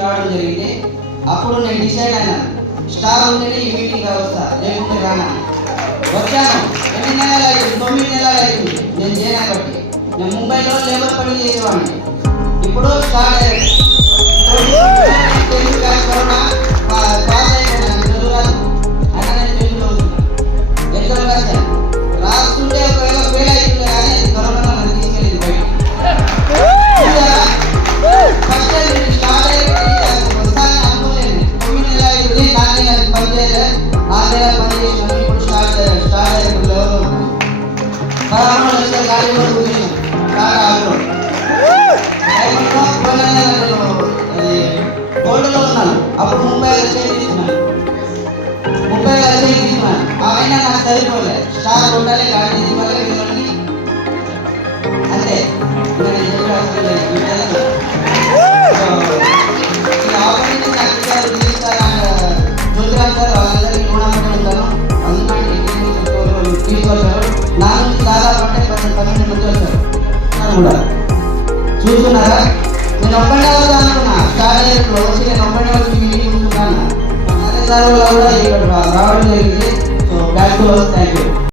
రావడం జరిగింది. అప్పుడు నేను డిసైడ్ అయినాను, స్టార్ ఉంటేనే ఈ మీటింగ్ వస్తా, లేకుంటే రానా. వచ్చాను. ఎన్ని నెలలు అవుతుంది? 9 నెలలు అవుతుంది నేను చేయను బట్టి. నేను ముంబైలో లేబర్ పని చేసేవాడిని. ఇప్పుడు స్టార్ కరోనా పాస్ అయిపోయినాను. తెలుగు రాదు అయినా నేను తెలుగులో అవుతున్నాను. ఎగ్జామ్ రాశాను. రాస్తుంటే ఒకవేళ ఫెయిల్ అవుతుండే కానీ అది కరోనా నన్ను తీసుకెళ్ళింది బయట. ఫస్ట్ టైం నేను స్టార్ట్ అయ్యి వస్తానని అనుకోలేదు. 9 నెలలు అవుతుంది. 4 నెలలు పని చేయలేదు. 4 నెలలు పని చేసినాను. ఇప్పుడు స్టార్ట్ అయ్యి లెవెల్లో ఉన్నాను. 13 లక్షల గాలి కూడా కూర్చున్నాను. స్టార్ట్ ఆగ్రో గోల్డ్లో ఉన్నాను. అప్పుడు 30 లక్షలు తీసుకున్నాను. 30 లక్షలు తీసుకున్నాను. అయినా నాకు సరిపోలేదు. స్టార్ కొట్టాలి, గాడి తీసుకోవాలి, వీళ్ళని అంతే. ఈ ఆపరేషన్ నాకు జ్యోతిరామ్ సార్ వాళ్ళందరికీ రుణపడి ఉంటాను. అందుకని తీసుకొచ్చారు. నా నుంచి దాదాపు అంటే 12 మంది వచ్చారు కూడా. చూస్తున్నారా? నేను ఒక్కడే వస్తా అనుకున్నా. స్టార్ అయ్యేట్లో వచ్చి నేను ఒక్కడే వచ్చి మీటింగ్ కూర్చున్నాను. సార్ వాళ్ళు కూడా ఇక్కడ రావడం జరిగింది. So back to thank you.